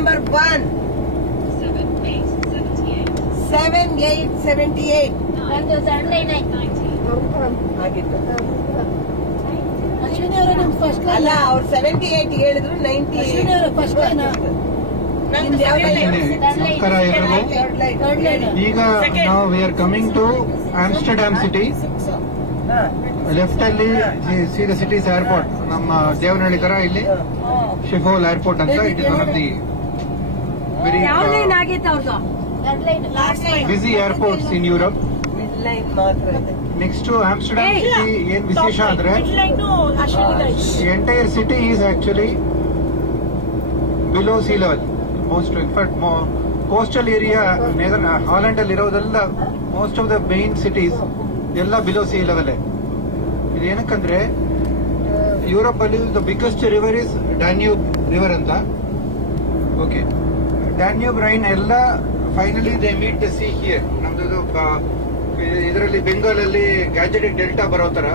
number 1. 7878. ಆಗಿತ್ತು. ಅಶ್ವಿನಿ ಅವರು ನಮ್ ಫಸ್ಟ್ ಅಲ್ಲ ಅವ್ರು 78 ಹೇಳಿದ್ರು 90. ಅಶ್ವಿನಿ ಅವರು ಫಸ್ಟ್ ನಮಸ್ಕಾರ ಎಲ್ರಿಗೂ. ಈಗ ನಾವು we are coming to Amsterdam city. Left ಅಲ್ಲಿ ಸಿ ದ ಸಿಟೀಸ್ ಏರ್ಪೋರ್ಟ್. ನಮ್ಮ ದೇವನಹಳ್ಳಿ ತರ ಇಲ್ಲಿ ಶಿಫೋಲ್ ಏರ್ಪೋರ್ಟ್ ಅಂತ. It is one of the very busy airports in Europe. Next Amsterdam city ಏನ್ ವಿಶೇಷ ಅಂದ್ರೆ entire city is actually below sea level. Most in fact coastal area Holland ಅಲ್ಲಿ ಇರೋದೆಲ್ಲ most of the main cities ಎಲ್ಲ below sea level. ಇದು ಏನಕ್ಕಂದ್ರೆ Europe ಅಲ್ಲಿ the biggest river is Danube river ಅಂತ. ಓಕೆ, ಡ್ಯಾನ್ಯೂಬ್ ರೈನ್ ಎಲ್ಲ finally they meet the sea here. ನಮ್ದು ಇದರಲ್ಲಿ ಬೆಂಗಾಲ್ ಅಲ್ಲಿ ಗ್ಯಾಜೆಟಿಕ್ ಡೆಲ್ಟಾ ಬರೋ ತರ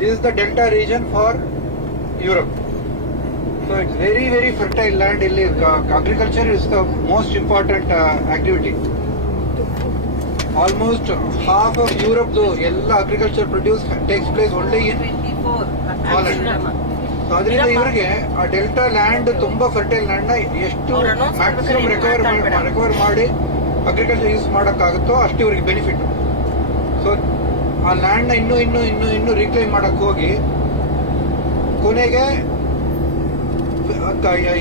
this is the delta region for Europe. So it's very very fertile land. ಇಲ್ಲಿ agriculture is the most important activity. Almost half of Europe ಎಲ್ಲ agriculture produce takes place only in Holland. So ಅದರಿಂದ ಇವರಿಗೆ ಆ delta land ತುಂಬಾ fertile land ನ ಎಷ್ಟು maximum recover ಮಾಡಿ agriculture use ಮಾಡಕ್ಕಾಗುತ್ತೋ ಅಷ್ಟು ಇವರಿಗೆ ಬೆನಿಫಿಟ್. ಸೊ ಆ ಲ್ಯಾಂಡ್ ನ ಇನ್ನು ರೀಕ್ಲೈಮ್ ಮಾಡಕ್ ಹೋಗಿ ಕೊನೆಗೆ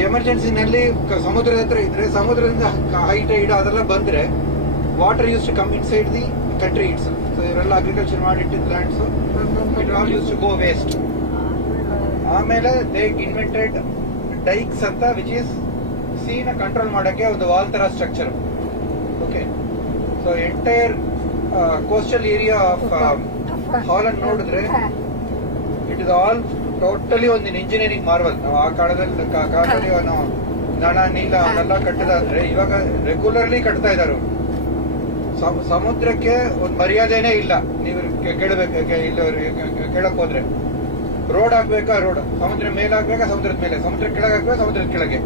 ಎಮರ್ಜೆನ್ಸಿನಲ್ಲಿ ಸಮುದ್ರದ ಹತ್ರ ಇದ್ರೆ ಸಮುದ್ರದಿಂದ ಹೈ ಟೈಡ್ ಅದೆಲ್ಲ ಬಂದ್ರೆ water use to come inside the country it's. So ಇವರೆಲ್ಲ ಅಗ್ರಿಕಲ್ಚರ್ ಮಾಡಿಟ್ಟಿದ್ದ lands it all use to go waste. ಆಮೇಲೆ ದೇ ಇನ್ವೆಂಟೆಡ್ ಡೈಕ್ಸ್ ಅಂತ ವಿಚ್ ಇಸ್ ಸೀನ ಕಂಟ್ರೋಲ್ ಮಾಡಕ್ಕೆ ಒಂದು ವಾಲ್ ತರ structure. Okay, so entire coastal area of Holland ನೋಡಿದ್ರೆ it is all totally ಒಂದು ಇಂಜಿನಿಯರಿಂಗ್ ಮಾರ್ವಲ್. ನಾವು ಆ ಕಾಲದಲ್ಲಿ ನಾವು ನಳ ನೀಲ ಅದೆಲ್ಲ ಕಟ್ಟದಾದ್ರೆ ಇವಾಗ ರೆಗ್ಯುಲರ್ಲಿ ಕಟ್ತಾ ಇದ್ದಾರೆ. ಸಮುದ್ರಕ್ಕೆ ಒಂದು ಮರ್ಯಾದೆನೇ ಇಲ್ಲ. ನೀವು ಕೇಳಕ್ ಹೋದ್ರೆ ರೋಡ್ ಆಗ್ಬೇಕಾ ರೋಡ್, ಸಮುದ್ರ ಮೇಲೆ ಆಗ್ಬೇಕಾ ಸಮುದ್ರದ ಮೇಲೆ, ಸಮುದ್ರ ಕೆಳಗೆ ಆಗ್ಬೇಕಾ ಸಮುದ್ರದ ಕೆಳಗೆ,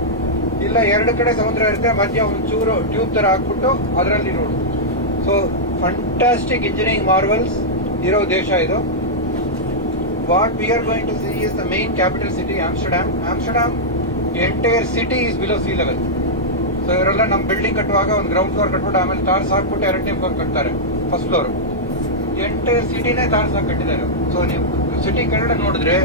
ಇಲ್ಲ ಎರಡು ಕಡೆ ಸಮುದ್ರ ಇರುತ್ತೆ ಮಧ್ಯ ಒಂಚೂರು ಟ್ಯೂಬ್ ತರ ಹಾಕ್ಬಿಟ್ಟು ಅದರಲ್ಲಿ road. So fantastic engineering marvels ಇರೋ ದೇಶ ಇದು. What we are going to see is the main capital city Amsterdam. Amsterdam entire city is below sea level. So ಇವರೆಲ್ಲ ನಮ್ಮ ಬಿಲ್ಡಿಂಗ್ ಕಟ್ಟುವಾಗ ಒಂದು ಗ್ರೌಂಡ್ ಫ್ಲೋರ್ ಕಟ್ಬಿಟ್ಟು ಆಮೇಲೆ ತಾರ್ಸ್ ಹಾಕ್ಬಿಟ್ಟು 2ನೇ ಫ್ಲೋರ್ ಕಟ್ತಾರೆ. ಫಸ್ಟ್ ಫ್ಲೋರ್ ಎಂಟೈರ್ ಸಿಟಿನೇ ತಾರ್ಸ್ ಹಾಕಿ ಕಟ್ಟಿದ್ದಾರೆ. ಸೊ ನೀವು ಸಿಟಿ ಕೆಳಗಡೆ ನೋಡಿದ್ರೆ